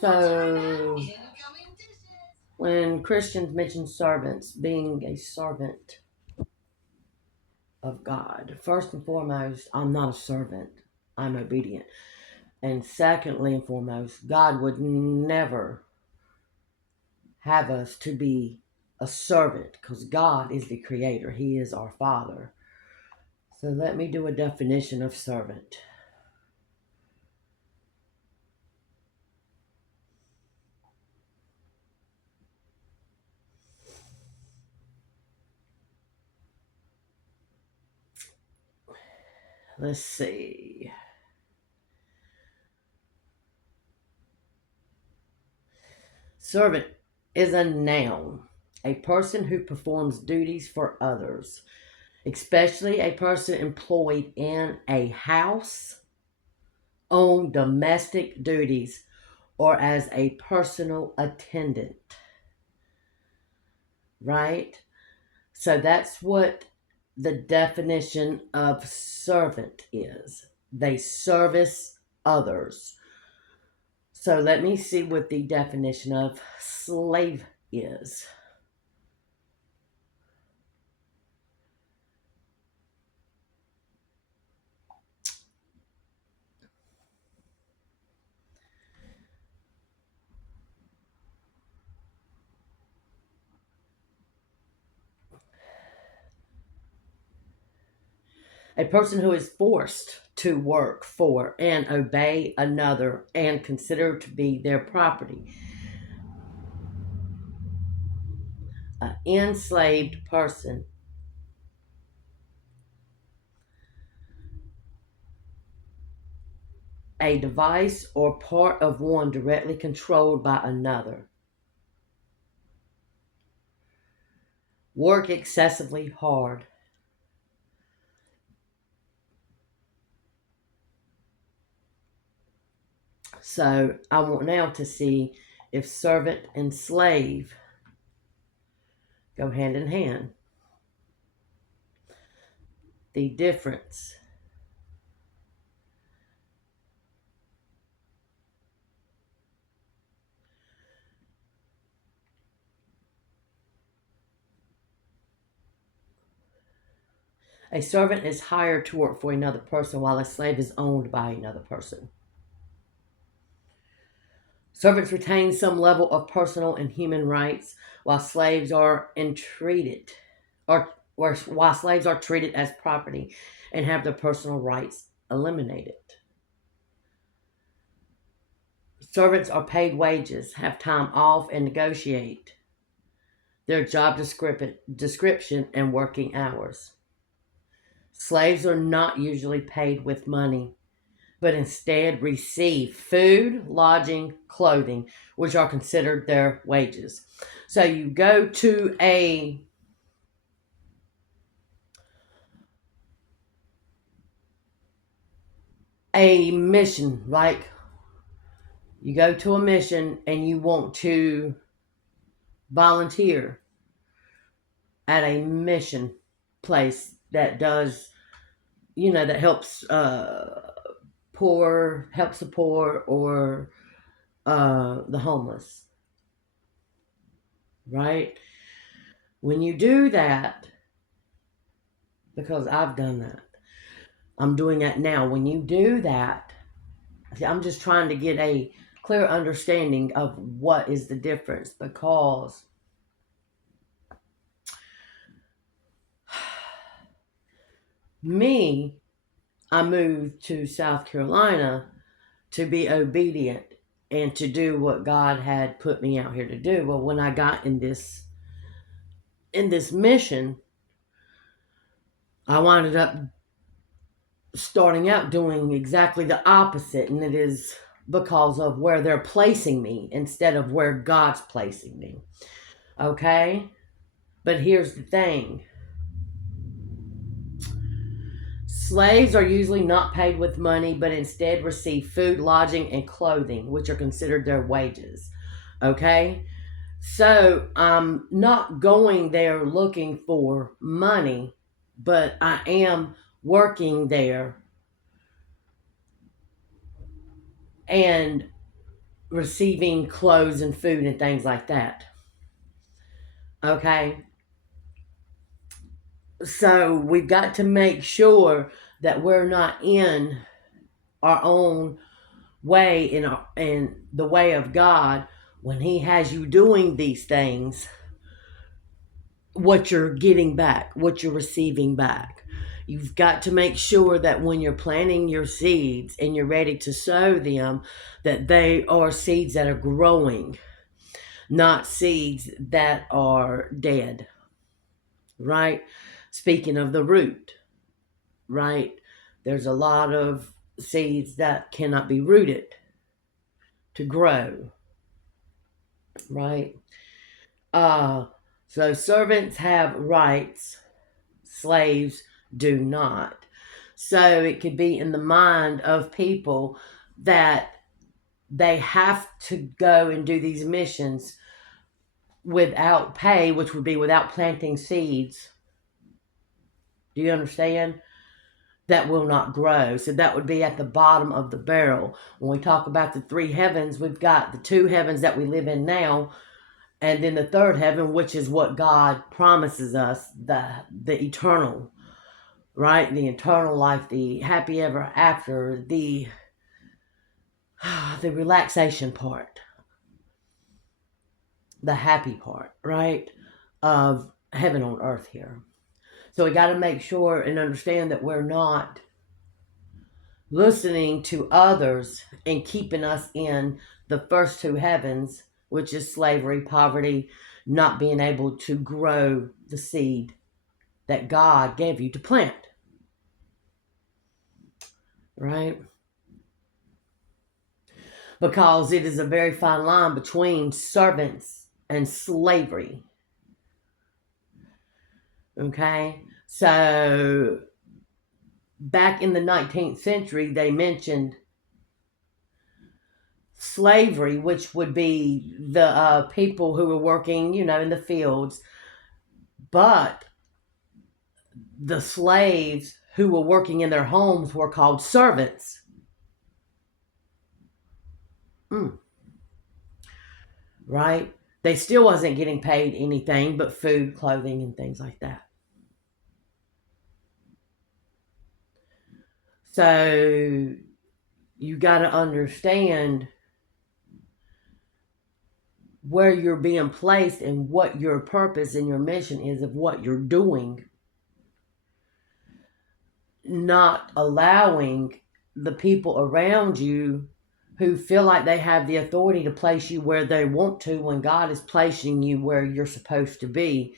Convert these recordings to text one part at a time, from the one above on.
So, when Christians mention servants, being a servant of God, first and foremost, I'm not a servant, I'm obedient. And secondly and foremost, God would never have us to be a servant because God is the creator, He is our Father. So, let me do a definition of servant. Let's see. Servant is a noun, a person who performs duties for others, especially a person employed in a house, on domestic duties, or as a personal attendant. Right? So that's what the definition of servant is. They service others. So let me see what the definition of slave is. A person who is forced to work for and obey another and considered to be their property. An enslaved person. A device or part of one directly controlled by another. Work excessively hard. So I want now to see if servant and slave go hand in hand. The difference. A servant is hired to work for another person while a slave is owned by another person. Servants retain some level of personal and human rights while slaves are entreated or while slaves are treated as property and have their personal rights eliminated. Servants are paid wages, have time off, and negotiate their job description and working hours. Slaves are not usually paid with money, but instead receive food, lodging, clothing, which are considered their wages. So you go to a mission, like you go to a mission and you want to volunteer at a mission place that does, that helps helps the poor or the homeless, right? When you do that, because I've done that, I'm doing that now. When you do that, I'm just trying to get a clear understanding of what is the difference, because me, I moved to South Carolina to be obedient and to do what God had put me out here to do. Well, when I got in this mission, I wound up starting out doing exactly the opposite, and it is because of where they're placing me instead of where God's placing me. Okay? But here's the thing. Slaves are usually not paid with money, but instead receive food, lodging, and clothing, which are considered their wages. Okay? So I'm not going there looking for money, but I am working there and receiving clothes and food and things like that. Okay? So we've got to make sure that we're not in our own way, in the way of God, when He has you doing these things, what you're getting back, what you're receiving back. You've got to make sure that when you're planting your seeds and you're ready to sow them, that they are seeds that are growing, not seeds that are dead, right? Speaking of the root, right? There's a lot of seeds that cannot be rooted to grow, right? Uh, so servants have rights, slaves do not. So it could be in the mind of people that they have to go and do these missions without pay, which would be without planting seeds. Do you understand? That will not grow. So that would be at the bottom of the barrel. When we talk about the three heavens, we've got the two heavens that we live in now, and then the third heaven, which is what God promises us, the eternal, right? The eternal life, the happy ever after, the the relaxation part, the happy part, right? Of heaven on earth here. So we got to make sure and understand that we're not listening to others and keeping us in the first two heavens, which is slavery, poverty, not being able to grow the seed that God gave you to plant, right? Because it is a very fine line between servants and slavery. Okay? So, back in the 19th century, they mentioned slavery, which would be the people who were working, in the fields, but the slaves who were working in their homes were called servants. Mm, right? They still wasn't getting paid anything but food, clothing, and things like that. So you got to understand where you're being placed and what your purpose and your mission is of what you're doing, not allowing the people around you who feel like they have the authority to place you where they want to when God is placing you where you're supposed to be,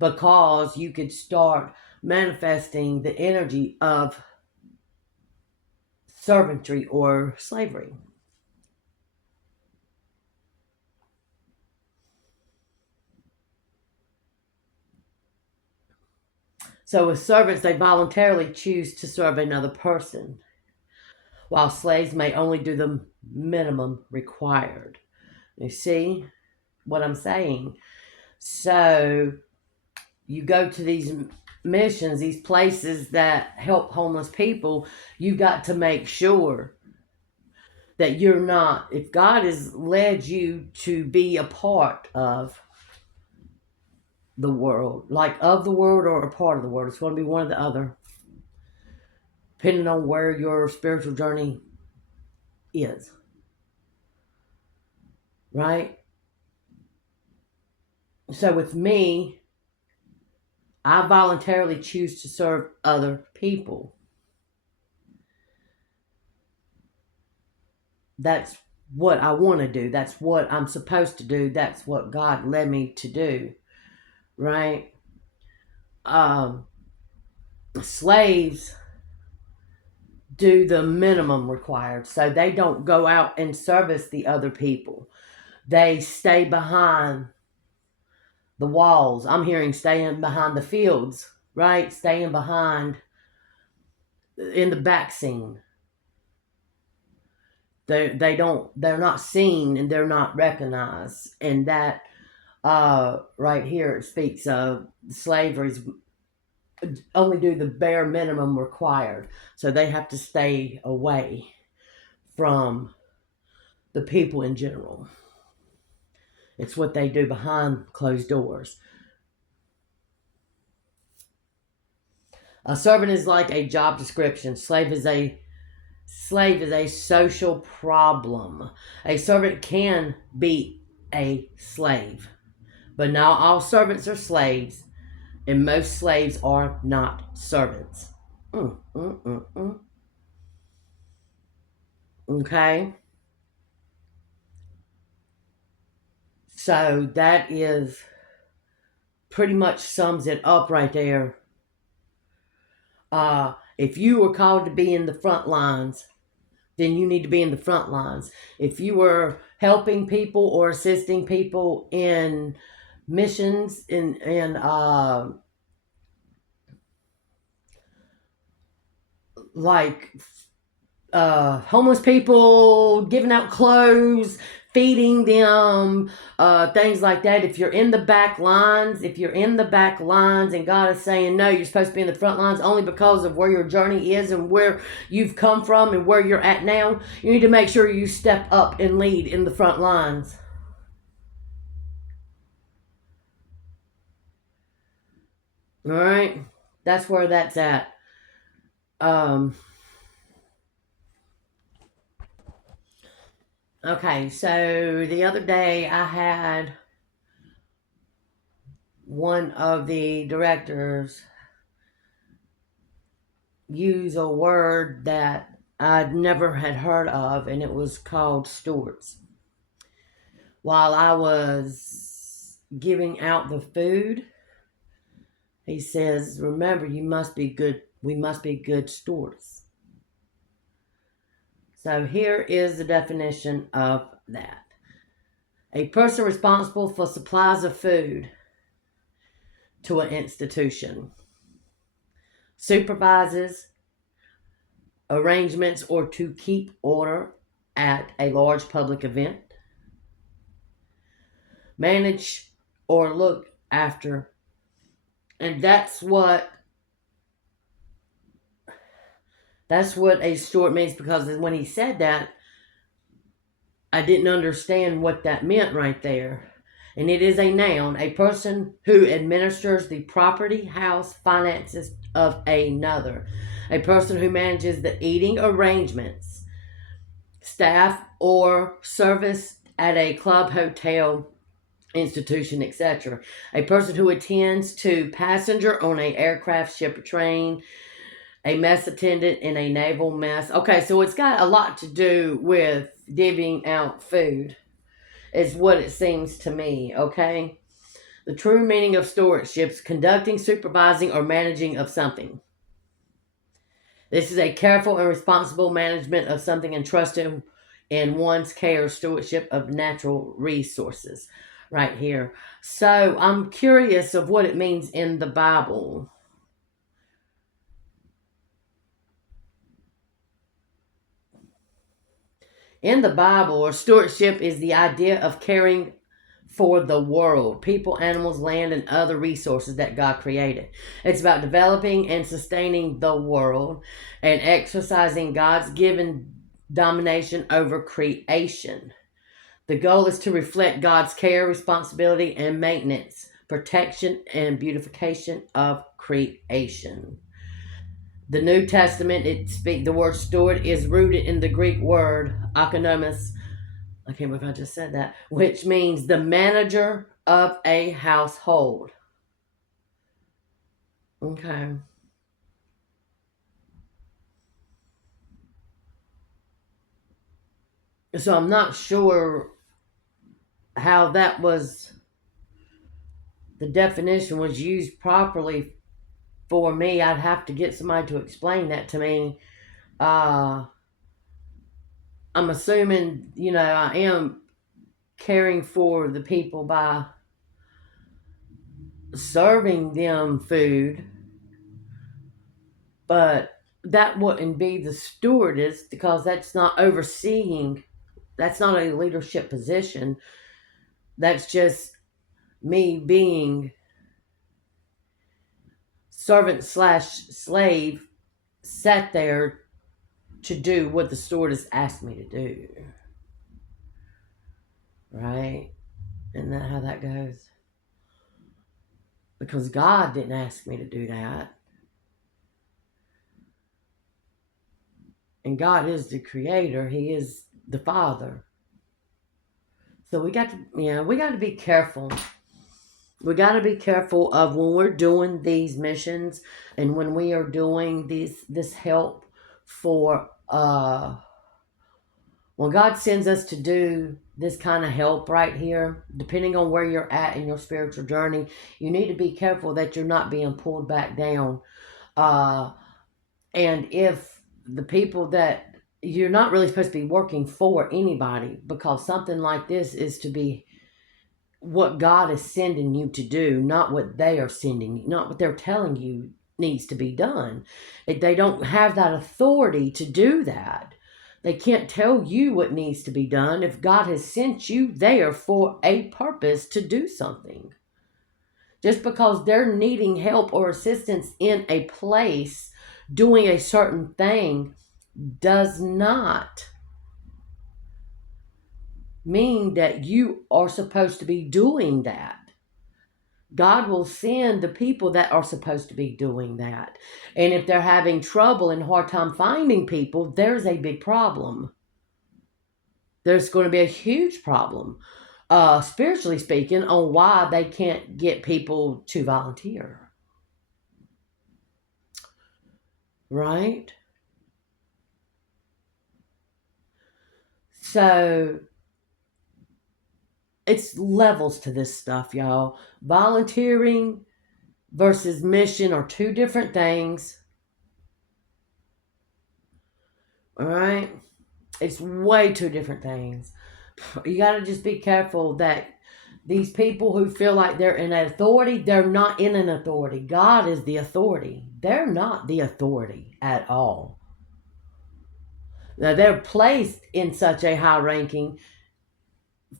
because you could start manifesting the energy of servantry or slavery. So with servants, they voluntarily choose to serve another person, while slaves may only do the minimum required. You see what I'm saying? So you go to these missions, these places that help homeless people, you got to make sure that you're not, if God has led you to be a part of the world, like of the world or a part of the world, it's going to be one or the other, depending on where your spiritual journey is, right? So with me, I voluntarily choose to serve other people. That's what I want to do. That's what I'm supposed to do. That's what God led me to do, right? Um, Slaves do the minimum required, so they don't go out and service the other people. They stay behind the walls. I'm hearing staying behind the fields, right? Staying behind in the back scene. They're not seen and they're not recognized. And that right here it speaks of slavery's only do the bare minimum required. So they have to stay away from the people in general. It's what they do behind closed doors. A servant is like a job description. Slave is a social problem. A servant can be a slave, but not all servants are slaves, and most slaves are not servants. Mm, mm, mm, mm. Okay? So that is pretty much sums it up right there. If you were called to be in the front lines, then you need to be in the front lines. If you were helping people or assisting people in missions in like homeless people, giving out clothes, feeding them, things like that. If you're in the back lines and God is saying, no, you're supposed to be in the front lines only because of where your journey is and where you've come from and where you're at now, you need to make sure you step up and lead in the front lines. All right? That's where that's at. Um, okay, so the other day I had one of the directors use a word that I'd never had heard of, and it was called stewards. While I was giving out the food, he says, remember, we must be good stewards. So here is the definition of that. A person responsible for supplies of food to an institution, supervises arrangements or to keep order at a large public event, manage or look after. And that's what a steward means, because when he said that, I didn't understand what that meant right there. And it is a noun, a person who administers the property, house, finances of another, a person who manages the eating arrangements, staff, or service at a club, hotel, institution, etc. A person who attends to passenger on a aircraft, ship, or train, a mess attendant in a naval mess. Okay, so it's got a lot to do with divvying out food, is what it seems to me, okay? The true meaning of stewardship is conducting, supervising, or managing of something. This is a careful and responsible management of something entrusted in one's care or stewardship of natural resources. Right here. So I'm curious of what it means in the Bible. In the Bible, stewardship is the idea of caring for the world, people, animals, land, and other resources that God created. It's about developing and sustaining the world and exercising God's given domination over creation. The goal is to reflect God's care, responsibility, and maintenance, protection, and beautification of creation. The New Testament, the word steward is rooted in the Greek word oikonomos. I can't believe I just said that, which means the manager of a household. Okay. So I'm not sure how the definition was used properly for me. I'd have to get somebody to explain that to me. Uh, I'm assuming, I am caring for the people by serving them food, but that wouldn't be the stewardess, because that's not overseeing, that's not a leadership position. That's just me being servant slash slave, sat there to do what the stewardess asked me to do. right? Isn't that how that goes? Because God didn't ask me to do that. And God is the creator. He is the Father. So we got to be careful. We got to be careful of when we're doing these missions and when we are doing this help for when God sends us to do this kind of help right here, depending on where you're at in your spiritual journey, you need to be careful that you're not being pulled back down. Uh, and if the people that you're not really supposed to be working for anybody, because something like this is to be what God is sending you to do, not what they are sending you, not what they're telling you needs to be done. They don't have that authority to do that. They can't tell you what needs to be done. If God has sent you there for a purpose to do something, just because they're needing help or assistance in a place doing a certain thing does not mean that you are supposed to be doing that. God will send the people that are supposed to be doing that. And if they're having trouble and hard time finding people, there's a big problem. There's going to be a huge problem, spiritually speaking, on why they can't get people to volunteer. Right? So it's levels to this stuff, y'all. Volunteering versus mission are two different things. All right? It's way two different things. You got to just be careful that these people who feel like they're in authority, they're not in an authority. God is the authority. They're not the authority at all. Now, they're placed in such a high ranking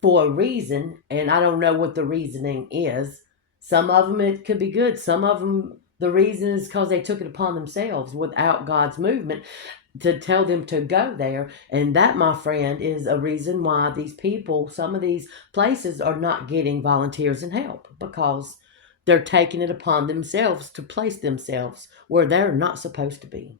for a reason, and I don't know what the reasoning is. Some of them it could be good. Some of them the reason is because they took it upon themselves without God's movement to tell them to go there. And that, my friend, is a reason why these people, some of these places are not getting volunteers and help because they're taking it upon themselves to place themselves where they're not supposed to be.